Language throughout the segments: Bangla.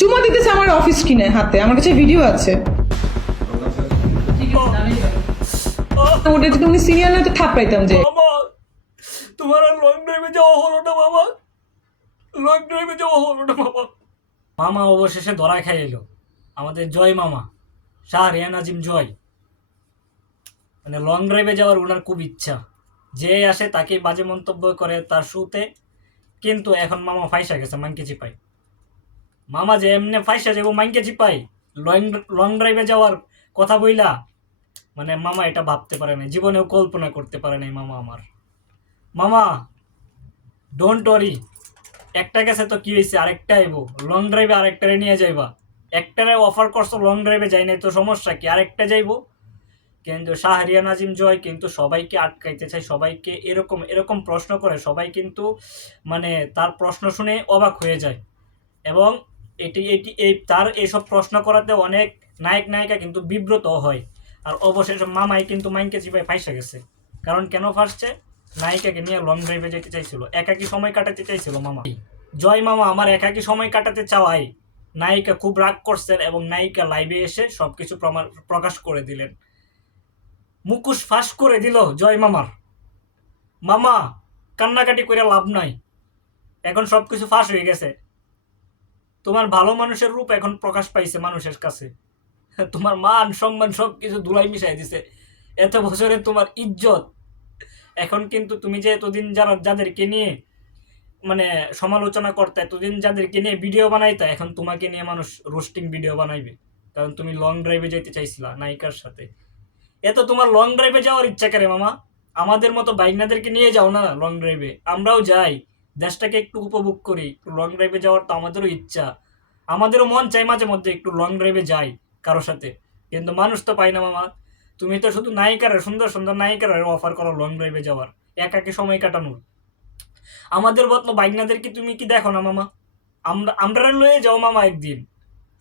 চুমা দিতেছে আমার অফিস কিনে হাতে। আমার কাছে ভিডিও আছে। ওটা যদি উনি সিনিয়র না তো থাপড়াইতাম যে। তোমার আর লং ড্রাইভে যাওয়া হলো না বাবা। লং ড্রাইভে যাওয়া হলো না বাবা। মামা অবশেষে ধরা খাই এলো। আমাদের জয় মামা। শাহ রিয়া জয়। মানে লং ড্রাইভে যাওয়ার ওনার খুব ইচ্ছা। যে আসে তাকে বাজে মন্তব্য করে তার শুতে। কিন্তু এখন মামা ফাইসা গেছে মাইকে চিপাই মামা যে এমনি ফাইসা যাব মাইকে চিপাই লং লং ড্রাইভে যাওয়ার কথা বইলা মানে মামা এটা ভাবতে পারে না জীবনেও কল্পনা করতে পারে নাই মামা আমার। মামা ডোন্ট ওয়ারি একটা গেছে তো কি হয়েছে আরেকটা আইবো লং ড্রাইভে আরেকটারে নিয়ে যাইবা। একটারে অফার করছ লং ড্রাইভে যাই নাই তো সমস্যা কি? আরেকটা যাইবো। কিন্তু শাহরিয়া নাজিম জয় কিন্তু সবাইকে আটকাইতে চায়, সবাইকে এরকম এরকম প্রশ্ন করে, সবাই কিন্তু মানে তার প্রশ্ন শুনে অবাক হয়ে যায়। এবং এটি এটি, এই তার এইসব প্রশ্ন করাতে অনেক নায়ক, নায়িকা কিন্তু বিব্রত হয়। আর অবশেষে মামাই কিন্তু মাইনকে চিপাই ফাইসে গেছে। কারণ কেন ফাঁসছে? নায়িকাকে নিয়ে লং ড্রাইভে যেতে চাইছিল। একাকি সময় কাটাতে চাইছিল মামা। জয় মামা, আমার একাকি সময় কাটাতে চাওয়াই নায়িকা খুব রাগ করছেন এবং নায়িকা লাইভে এসে সবকিছু প্রমাণ, প্রকাশ করে দিলেন। মুকুশ ফাঁস করে দিল জয় মামার। মামা, কান্নাকাটি করে লাভ নাই। এখন সবকিছু ফাঁস হয়ে গেছে। তোমার ভালো মানুষের রূপ এখন প্রকাশ পাইছে মানুষের কাছে। তোমার মান, সম্মান সব কিছু ধুলাই মিশাই দিছে। এত বছরে তোমার ইজ্জত। এখন কিন্তু তুমি যে এতদিন যারা যাদেরকে নিয়ে মানে সমালোচনা করতে, এতদিন যাদেরকে নিয়ে ভিডিও বানাইতা, এখন তোমাকে নিয়ে মানুষ রোস্টিং ভিডিও বানাইবে। কারণ তুমি লং ড্রাইভে যেতে চাইছিলা নায়িকার সাথে। এত তোমার লং ড্রাইভে যাওয়ার ইচ্ছা করে মামা? আমাদের মতো বাইকনাদেরকে নিয়ে যাও না লং ড্রাইভে আমরাও যাই। দেশটাকে একটু উপভোগ করি, একটু লং ড্রাইভে যাওয়ার তো আমাদেরও ইচ্ছা। আমাদেরও মন চাই মাঝে মধ্যে একটু লং ড্রাইভে যাই কারোর সাথে। কিন্তু মানুষ তো পাই না মামা। তুমি তো শুধু নায়িকার, সুন্দর সুন্দর নায়িকার অফার করো লং ড্রাইভে যাওয়ার, একাকে সময় কাটানোর। আমাদের বদলো বাইকনাদেরকে তুমি কি দেখো না মামা? আমরা আমরা লয়ে যাও মামা একদিন।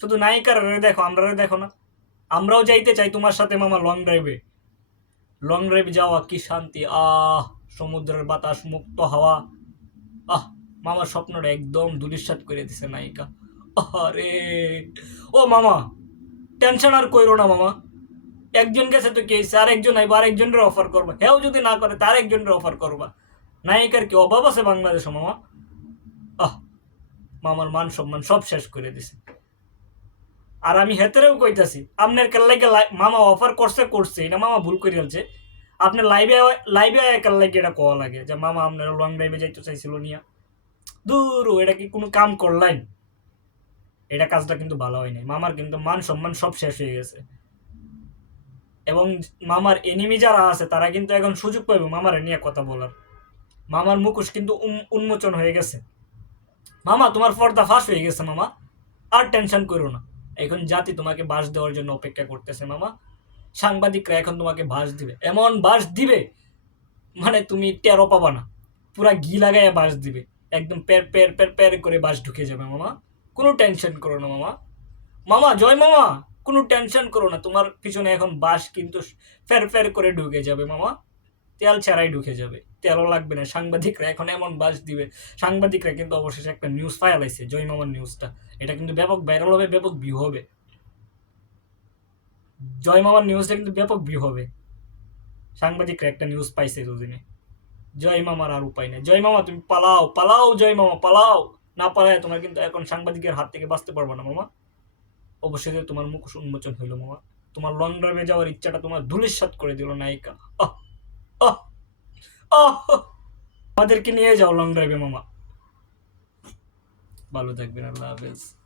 শুধু নায়িকার দেখো আমরা দেখো না। আমরাও যাইতে চাই তোমার সাথে মামা লং ড্রাইভে লং ড্রাইভ যাওয়া কি শান্তি? আহ, সমুদ্রের বাতাস মুক্ত হাওয়া। আহ, মামার স্বপ্নটা একদম দুলিশ্বাত করে দিছে নায়িকা। আরে ও মামা টেনশন আর কইরো না মামা। একজন গেছে তো কি আর একজন আইবা আর একজনের অফার করবা। হেও যদি না করে তার একজনের অফার করবা। নায়িকার কি অভাব আছে বাংলাদেশে মামা? আহ, মামার মান সম্মান সব শেষ করে দিছে। আর আমি হেতেরেও কইতাছি আপনার কেল্লাইকে মামা অফার করছে করছে এটা মামা ভুল করে ফেলছে। আপনার লাইভে লাইভে কেল্লাইকে এটা কোয়া লাগে যে মামা আপনার লং ড্রাইভে যাইতে চাইছিল নিয়া দূর এটা কি কোনো কাম করলেন এটা কাজটা কিন্তু ভালো হয় নাই মামার কিন্তু মান সম্মান সব শেষ হয়ে গেছে এবং মামার এনিমি যারা আছে তারা কিন্তু এখন সুযোগ পাবে মামার নিয়ে কথা বলার মামার মুখোশ কিন্তু উন্মোচন হয়ে গেছে মামা তোমার পর্দা ফাঁস হয়ে গেছে মামা আর টেনশন করো না। এখন জাতি তোমাকে বাস দেওয়ার জন্য অপেক্ষা করতেছে, মামা। সাংবাদিকরা এখন তোমাকে বাস দিবে। এমন বাস দিবে মানে তুমি টেরো পাবা না। পুরা ঘি লাগাইয়া বাস দিবে। একদম প্যার প্যার প্যার প্যার করে বাস ঢুকে যাবে মামা। কোনো টেনশন করো না মামা। মামা, জয় মামা! কোনো টেনশন করো না, তোমার পিছনে এখন বাস কিন্তু ফের ফের করে ঢুকে যাবে মামা। তেল ছাড়াই ঢুকে যাবে। তেলও লাগবে না। সাংবাদিকরা এখন এমন বাস দিবে। সাংবাদিকরা কিন্তু অবশেষে একটা নিউজ ফাইল আইছে, জয় মামার নিউজটা এটা কিন্তু ব্যাপক ভাইরাল হবে, ব্যাপক ভিউ হবে। জয় মামার নিউজটা কিন্তু ব্যাপক ভিউ হবে। সাংবাদিকরা একটা নিউজ পাইছে দুদিনে। জয় মামার আর উপায় নেই। জয় মামা, তুমি পালাও পালাও জয় মামা, পালাও। না পালায় তোমার কিন্তু এখন সাংবাদিকের হাত থেকে বাঁচতে পারবে না মামা। অবশ্যই তোমার মুখোশ উন্মোচন হইল মামা। তোমার লং ড্রাইভে যাওয়ার ইচ্ছাটা তোমার ধুলিস্বাত করে দিল নায়িকা। আমাদেরকে নিয়ে যাও লং ড্রাইভে মামা। ভালো থাকবেন, আল্লাহ হাফেজ।